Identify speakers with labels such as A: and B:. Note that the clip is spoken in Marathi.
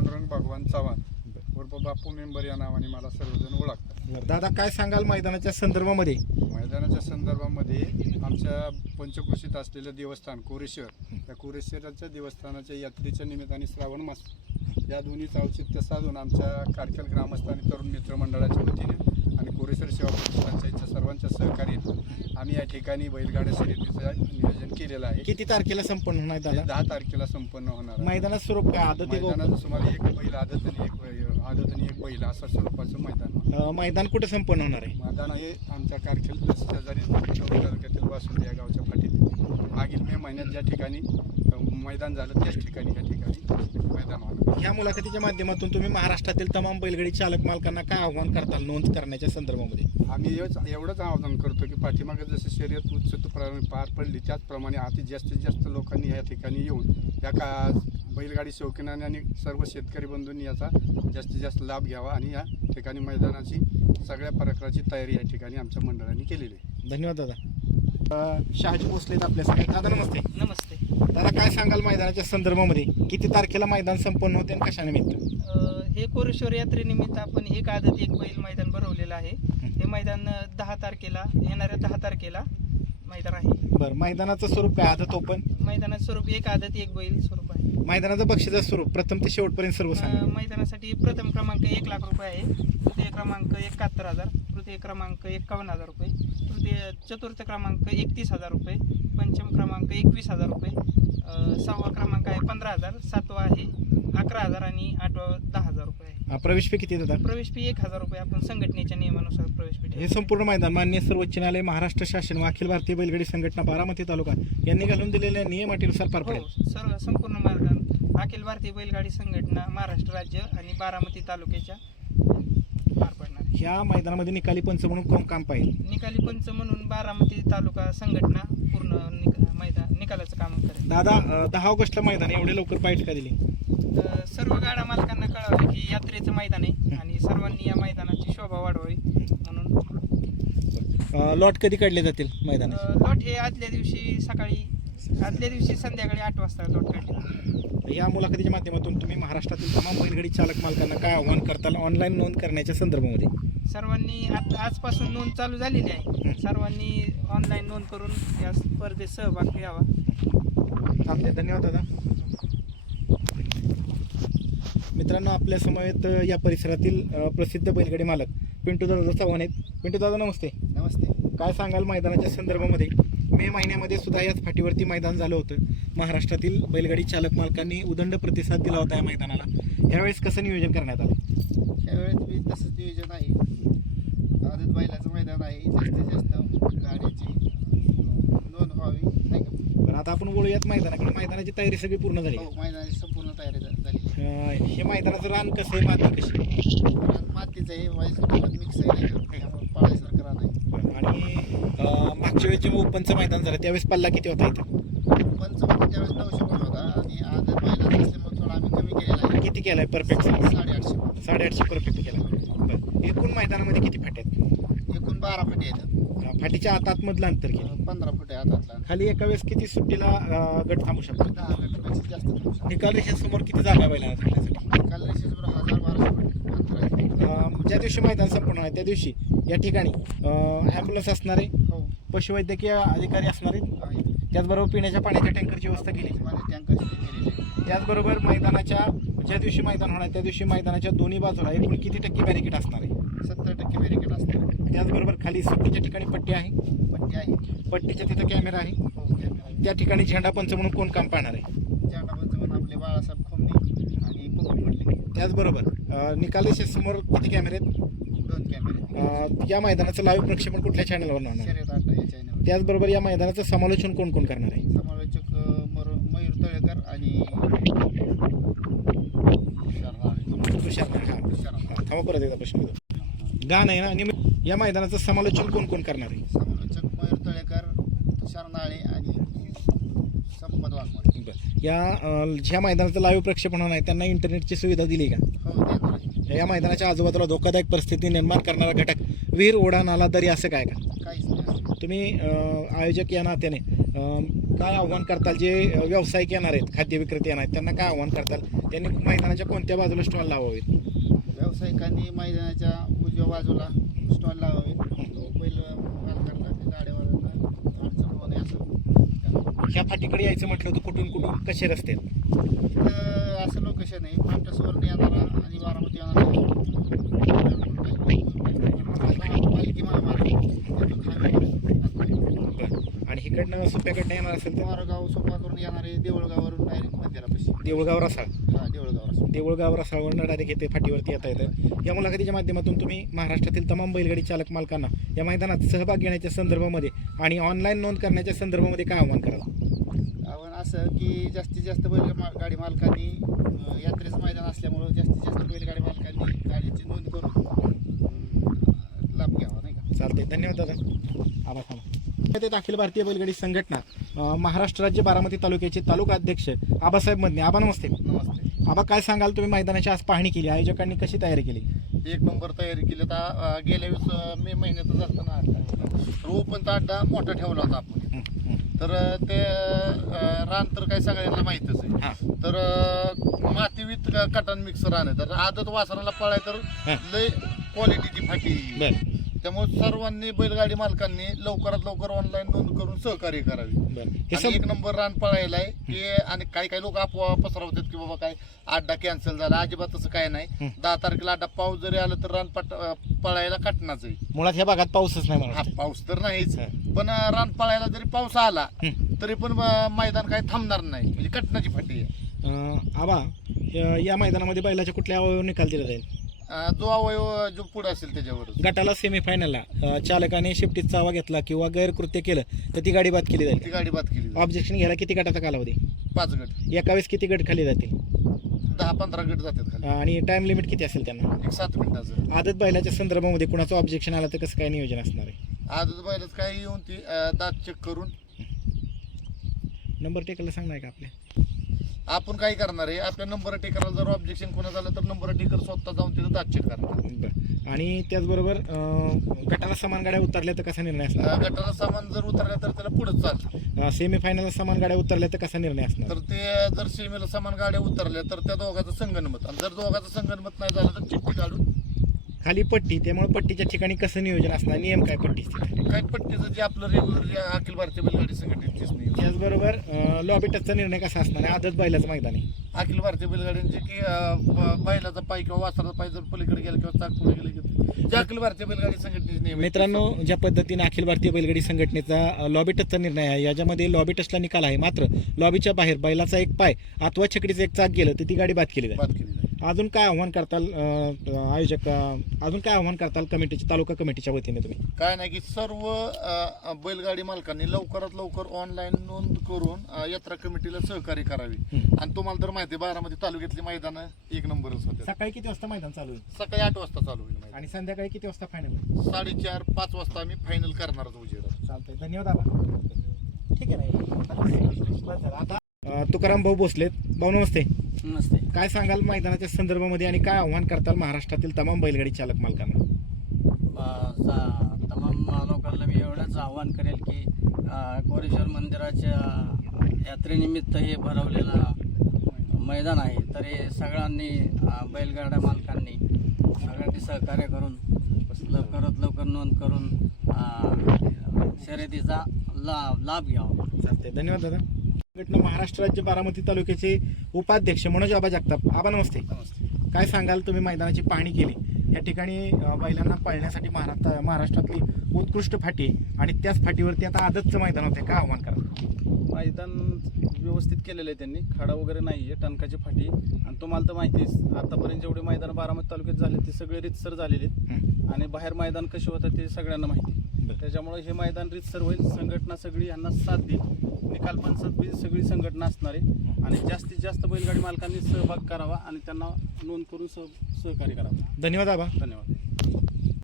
A: पांडुरंग भगवान चव्हाण उर्फ बापू मेंबर या नावाने मला सर्वजण ओळखतात.
B: दादा काय सांगाल मैदानाच्या संदर्भामध्ये?
A: मैदानाच्या संदर्भामध्ये आमच्या पंचक्रोशीत असलेलं देवस्थान कोरेश्वर, त्या कोरेश्वराच्या देवस्थानाच्या यात्रेच्या निमित्ताने श्रावण मास या दोन्हीचं औचित्य साधून आमच्या कारखेल ग्रामस्थ आणि तरुण मित्र मंडळाच्या वतीने आणि कोरेश्वर सेवा प्रतिष्ठानच्या सर्वांच्या सहकार्याने आम्ही या ठिकाणी बैलगाड्या शर्यतीचं नियोजन केलेलं आहे.
B: किती तारखेला संपन्न होणार दादा?
A: 10 तारखेला संपन्न होणार आहे.
B: मैदानात स्वरूप काय? आदत
A: मैदानाचं सुमारे एक बैल आदत आणि एक बैल असं स्वरूपाचं मैदान.
B: मैदान कुठे संपन्न होणार आहे?
A: मैदान हे आमच्या कारखेल शेजारी तालुक्यातील वासुंदी या गावच्या फाटीत मागील मे महिन्यात ज्या ठिकाणी मैदान झालं त्याच ठिकाणी या ठिकाणी मैदान होणार.
B: ह्या मुलाखतीच्या माध्यमातून तुम्ही महाराष्ट्रातील तमाम बैलगाडी चालक मालकांना काय आव्हान करताल नोंद करण्याच्या संदर्भामध्ये?
A: आम्ही एवढंच आवाहन करतो की पाठीमागे जसं शर्यत उत्सुकतेप्रमाणे पार पडली त्याचप्रमाणे जास्तीत जास्त लोकांनी या ठिकाणी येऊन या बैलगाडी शौकीनाने आणि सर्व शेतकरी बंधूंनी याचा जास्तीत जास्त लाभ घ्यावा आणि या ठिकाणी मैदानाची सगळ्या प्रकारची तयारी या ठिकाणी आमच्या मंडळाने केलेली आहे.
B: धन्यवाद दादा. शहाजी भोसलेत आपल्या सगळ्या. दादा नमस्ते.
C: नमस्ते
B: दादा काय सांगाल मैदानाच्या संदर्भामध्ये? किती तारखेला मैदान संपन्न होते आणि कशानिमित्त?
C: हे कोरेश्वर यात्रेनिमित्त आपण एक आदत एक बैल मैदान भरवलेलं आहे. हे मैदान 10 तारखेला येणाऱ्या 10 तारखेला मैदान आहे.
B: बरं, मैदानाचं स्वरूप काय? आदत ओपन?
C: मैदानाचं स्वरूप एक आदत एक बैल स्वरूप आहे.
B: मैदानाचं बक्षीचं स्वरूप प्रथम ते शेवटपर्यंत सर्व सांगा.
C: मैदानासाठी प्रथम क्रमांक 1 लाख रुपये आहे, तृतीय क्रमांक 71,000, तृतीय क्रमांक 51,000 रुपये, चतुर्थ क्रमांक 31,000 रुपये, पंचम क्रमांक 21,000 रुपये, 6वा क्रमांक आहे 15,000, 7वा आहे 11,000 आणि 8वा 10,000 रुपये आहे.
B: प्रवेश फी किती दादा?
C: प्रवेश फी 1,000 रुपये. आपण संघटनेच्या नियमानुसार प्रवेश फी
B: हे संपूर्ण मैदान मान्य सर्वोच्च न्यायालय, महाराष्ट्र शासन व अखिल भारतीय बैलगाडी संघटना बारामती तालुका यांनी घालून दिलेल्या नियम अटीनुसार पार पडेल.
C: हो, संपूर्ण मैदान अखिल भारतीय बैलगाडी संघटना महाराष्ट्र राज्य आणि बारामती तालुक्याच्या पार पडणार.
B: ह्या मैदानामध्ये निकाली पंच म्हणून कोण काम पाहिजे?
C: निकाली पंच म्हणून बारामती तालुका संघटना पूर्ण निकालाचं काम करेल.
B: दादा 10 ऑगस्टला मैदान एवढे लवकर पाहिजे का दिली?
C: सर्व गाडा मालकांना कळवलं की यात्रेचं मैदान आहे आणि सर्वांनी या मैदानाची शोभा वाढवावी म्हणून.
B: लॉट कधी काढले जातील मैदानात?
C: लॉट हे आदल्या दिवशी संध्याकाळी 8 वाजता लॉट काढले.
B: या मुलाखतीच्या माध्यमातून तुम्ही महाराष्ट्रातील तमाम बैलगाडी चालक मालकांना काय आव्हान करताल ऑनलाईन नोंद करण्याच्या संदर्भामध्ये?
C: सर्वांनी आजपासून नोंद चालू झालेली आहे. सर्वांनी ऑनलाईन नोंद करून या स्पर्धेत सहभाग घ्यावा.
B: चालते, धन्यवाद दादा. मित्रांनो, आपल्या समवेत या परिसरातील प्रसिद्ध बैलगाडी मालक पिंटू दादा चव्हाण आहेत. पिंटू दादा नमस्ते.
D: नमस्ते.
B: काय सांगाल मैदानाच्या संदर्भामध्ये? मे महिन्यामध्ये सुद्धा याच फाटीवरती मैदान झालं होतं. महाराष्ट्रातील बैलगाडी चालक मालकांनी उदंड प्रतिसाद दिला होता या मैदानाला. यावेळेस कसं नियोजन करण्यात आलं?
D: यावेळेस मी तसंच नियोजन आहे. आदत बैलाचं मैदान आहे, जास्तीत जास्त गाड्याची नोंद व्हावी नाही का?
B: बरं, आता आपण बोलूयात मैदानाकडे. मैदानाची तयारी सगळी पूर्ण झाली.
D: हो, मैदानाची संपूर्ण तयारी झाली.
B: हे मैदानाचं रान कसं आहे, माती कशी?
D: मातीचं आहे, मिक्स आहे, त्यामुळे पाळायसारखं रान आहे.
B: आणि मागच्या वेळेस जेव्हा ओपनचं मैदान झालं त्यावेळेस पल्ला किती होता इथं?
D: पंच होता त्यावेळेस 900 फूट होता आणि आदत बैलाचं असल्यामुळे थोडा आम्ही कमी केलेला आहे.
B: किती केलाय परफेक्ट?
D: 850.
B: 850 परफेक्ट केला. बरं, एकूण मैदानामध्ये किती फाटे आहेत?
D: एकूण 12 फुटे आहेत.
B: फाटीच्या आतमधलं अंतर किती?
D: 15 फूट आहे हातातला.
B: खाली एका वेळेस किती सुट्टीला गट थांबू शकतो?
D: 10 गटापेक्षा जास्त थांबू शकतो.
B: निकाल रेषेसमोर किती जागा बैलांना थांबण्यासाठी?
D: काल रेषेसमोर 1000-1200 फूट अंतर आहे.
B: ज्या दिवशी मैदान संपूर्ण आहे त्या दिवशी या ठिकाणी ॲम्ब्युलन्स असणारे,
D: हो
B: पशुवैद्यकीय अधिकारी असणारे,
D: आहे.
B: त्याचबरोबर पिण्याच्या पाण्याच्या टँकरची व्यवस्था केली.
D: टँकर केलेले आहे.
B: त्याचबरोबर मैदानाच्या ज्या दिवशी मैदान होणार त्या दिवशी मैदानाच्या दोन्ही बाजूला एकूण किती टक्के बॅरिकेड असणार आहे?
D: 70% बॅरिकेड असतात.
B: त्याचबरोबर खाली सुट्टीच्या ठिकाणी पट्टी आहे.
D: पट्टी आहे.
B: पट्टीच्या तिथं कॅमेरा आहे.
D: हो, कॅमेरा आहे.
B: त्या ठिकाणी झेंडा पंच म्हणून कोण काम पाहणार आहे?
D: झेंडा पंच म्हणून आपले बाळासाहेब खोमणे आणि पप्पू म्हटले.
B: त्याचबरोबर निकाल रेषेसमोर किती कॅमेरे आहेत?
D: 2 कॅमेरे आहेत.
B: या मैदानाचं लाईव्ह प्रक्षेपण कुठल्या चॅनलवर होणार?
D: शर्यत अड्डा या चॅनलवर.
B: त्याचबरोबर या मैदानाचं समालोचन कोण कोण करणार आहे?
D: समालोचक मयूर तळेकर आणि
B: तुषार. थांबा, परत एकदा प्रश्न घेतो. गाण आहे ना. आणि या मैदानाचं समालोचन कोण कोण करणार आहे?
D: समालोचक मयूर तळेकर, तुषार नाळे आणि संपत वाघमारे.
B: या ज्या मैदानाचं लाईव्ह प्रक्षेपण होणार आहे त्यांना इंटरनेटची सुविधा दिली का?
D: हो, देणार आहे.
B: या मैदानाच्या आजूबाजूला धोकादायक परिस्थिती निर्माण करणारा घटक विहीर, ओढा, नाला, दरी असं काय का?
D: काहीच नाही.
B: तुम्ही आयोजक या नात्याने काय आव्हान करताल जे व्यावसायिक येणार आहेत, खाद्य विक्रेते येणार आहेत, त्यांना काय आव्हान करताल? त्यांनी मैदानाच्या कोणत्या बाजूला स्टॉल लावावेत?
D: व्यावसायिकांनी मैदानाच्या उजव्या बाजूला स्टॉल लावावे. बैल मालकांना गाड्यावाल्यांना अडचण होऊ नये असं.
B: ह्या फाटीकडे यायचं म्हटलं तर कुठून कसे रस्ते आहेत?
D: इथं असं लोकेशन आहे, फाटसवरून येणारा आणि बारामती येणारा पालखी महामार्ग तिथून खाली
B: आणि इकडनं सुप्याकडनं येणार असेल तर
D: मारगाव सोपा करून येणारे देऊळगाववरून डायरेक्ट मंदिरापाशी.
B: देऊळगाव रसाळ.
D: हा देऊळगाव.
B: देऊळगाव रसाळवरून डायरेक्ट येते फाटीवरती येता येतं. या मुलाखतीच्या माध्यमातून तुम्ही महाराष्ट्रातील तमाम बैलगाडी चालक मालकांना या मैदानात सहभाग घेण्याच्या संदर्भामध्ये आणि ऑनलाईन नोंद करण्याच्या संदर्भामध्ये काय आव्हान कराल?
D: आव्हान असं की जास्तीत जास्त बैलगाडी मालकांनी यात्रेचं मैदान असल्यामुळं जास्तीत जास्त बैलगाडी मालकांनी गाडीची नोंद करून लाभ घ्यावा नाही का.
B: चालते, धन्यवाद दादा. आभार. ते अखिल भारतीय बैलगाडी संघटना महाराष्ट्र राज्य बारामती तालुक्याचे तालुका अध्यक्ष आबासाहेब मदने. आबा नमस्ते.
D: नमस्ते.
B: आबा, काय सांगाल? तुम्ही मैदानाची आज पाहणी केली, आयोजकांनी कशी तयारी केली?
E: एक नंबर तयारी केली. आता गेल्या वेळेस मे महिन्यातच असताना तर ओपनचा अड्डा मोठा ठेवला होता आपण. तर ते रान तर काही सगळ्यांना माहीतच आहे. तर माती विथ कटन मिक्स रान आहे. तर आदत वासराला पळाय तर लय क्वालिटीची फाटी. त्यामुळे सर्वांनी बैलगाडी मालकांनी लवकरात लवकर ऑनलाईन नोंद करून सहकार्य करावी. आणि एक नंबर रान पळायला आहे की. आणि काही लोक अफवा पसरवतात की बाबा काय अड्डा कॅन्सल झाला. अजिबात तसं काय नाही. 10 तारखेला अड्डा पाऊस जरी आला तर रान पळायला कटणाच आहे.
B: मुळात ह्या भागात पाऊसच नाही
E: हा, पाऊस तर नाहीच, पण रान पळायला जरी पाऊस आला तरी पण मैदान काही थांबणार नाही. म्हणजे कटणाची फाटी आहे.
B: आबा, या मैदानामध्ये बैलाच्या कुठल्या अवयव निकाल दिला जाईल?
E: जो अवयव जो पुढे असेल त्याच्यावर.
B: गटाला सेमीफायनलला चालकाने शिफ्टीचा चावा घेतला किंवा गैरकृत्य केलं तर ती गाडी बाद केली
E: ती
B: जाईल.
E: गाडी बाद केली.
B: ऑब्जेक्शन घ्यायला किती गटाचा कालावधी?
E: 5 गट.
B: एका वेळेस किती गट खाली जातील?
E: 10-15 गट जातात खाली.
B: आणि टाइम लिमिट किती असेल त्यांना?
E: एक 7 मिनिटाचं.
B: आदत बैलाच्या संदर्भामध्ये कुणाचं ऑब्जेक्शन आलं तर कसं काय नियोजन असणार आहे?
E: आजच बैलच काही येऊन ती दात चेक करून
B: नंबर टेकरला सांगणार का आपल्या?
E: आपण काय करणार आहे, आपल्या नंबर टेकरला जर ऑब्जेक्शन कोणाचं आलं तर नंबर टेकर स्वतः जाऊन तिथं दात चेक करणार.
B: बरं. आणि त्याचबरोबर गटाला समान गाड्या उतरल्या तर कसा निर्णय असणार?
E: गटाला सामान जर उतरलं तर त्याला पुढे चालतं.
B: सेमीफायनलला समान गाड्या उतरल्या तर कसा निर्णय असणार?
E: तर ते जर सीमेला समान गाड्या उतरल्या तर त्या दोघांचं संगनमत. आणि जर दोघांचं संगनमत नाही झालं तर चिठ्ठी काढून
B: खाली पट्टी. त्यामुळे पट्टीच्या ठिकाणी कसं नियोजन असणार? नियम काय पट्टीचे?
E: काय पट्टीचं जे आपलं रेग्युलर जे अखिल भारतीय बैलगाडी संघटनेचेच नाही.
B: त्याचबरोबर लॉबी टचचा निर्णय कसा असणार आहे? आदत बैलाचं मैदान आहे.
E: अखिल भारतीय बैलगाड्यांचे की बैलाचा पाय किंवा वासराचा पाय जर पलीकडे गेला किंवा चाक पुढे गेले की जे अखिल भारतीय बैलगाडी संघटनेचे नियम आहेत.
B: मित्रांनो, ज्या पद्धतीने अखिल भारतीय बैलगाडी संघटनेचा लॉबी टचचा निर्णय आहे, याच्यामध्ये लॉबी टचला निकाल आहे. मात्र लॉबीच्या बाहेर बैलाचा एक पाय अथवा छकडीचं एक चाक गेलं तर ती गाडी बाद केली जाईल.
E: बाद केली जाईल.
B: अजून काय आव्हान करताल आयोजक? अजून काय आव्हान करताल कमिटीची, तालुका कमिटीच्या वतीने तुम्ही?
E: काय नाही की सर्व बैलगाडी मालकांनी लवकरात लवकर ऑनलाईन नोंद करून यात्रा कमिटीला सहकार्य करावी. आणि तुम्हाला तर माहिती आहे बारामती तालुक्यातली मैदानं एक नंबरच होते.
B: सकाळी किती वाजता मैदान चालू आहे?
E: सकाळी 8 वाजता चालू होईल मैदान.
B: आणि संध्याकाळी किती वाजता फायनल?
E: 4:30-5 वाजता आम्ही फायनल करणारच उजेड.
B: चालतंय, धन्यवाद आबा. ठीक आहे ना. आता तुकाराम भाऊ भोसलेत. भाऊ नमस्ते.
C: नमस्ते.
B: काय सांगाल मैदानाच्या संदर्भामध्ये आणि काय आव्हान करताल महाराष्ट्रातील तमाम बैलगाडी चालक मालकांना?
F: तमाम लोकांना मी एवढंच आव्हान करेल की कोरेश्वर मंदिराच्या यात्रेनिमित्त हे भरवलेलं मैदान आहे. तर हे सगळ्यांनी बैलगाड्या मालकांनी सगळ्यांनी सहकार्य करून लवकरात लवकर नोंद करून शर्यतीचा लाभ घ्यावा.
B: चालतंय, धन्यवाद दादा. संघटना महाराष्ट्र राज्य बारामती तालुक्याचे उपाध्यक्ष मनोज आबा जगताप. आबा नमस्ते. काय सांगाल? तुम्ही मैदानाची पाहणी केली. या ठिकाणी बैलांना पळण्यासाठी महाराष्ट्रातली उत्कृष्ट फाटी आणि त्याच फाटीवरती आता आदतचं मैदान होते. काय आव्हान कराल?
G: मैदान व्यवस्थित केलेलं आहे त्यांनी. खाडा वगैरे नाही आहे, टणकाची फाटी. आणि तुम्हाला तर माहितीच आतापर्यंत जेवढे मैदान बारामती तालुक्यात झाले ते सगळे रितसर झालेले आहेत. आणि बाहेर मैदान कसे होतात ते सगळ्यांना माहिती. त्याच्यामुळे हे मैदान रितसर होईल. संघटना सगळी यांना साथ देईल. निकाल पंचायत बी सगळी संघटना असणार आहे. आणि जास्तीत जास्त बैलगाडी मालकांनी सहभाग करावा आणि त्यांना नोंद करून सहकार्य करावं.
B: धन्यवाद आबा.
G: धन्यवाद.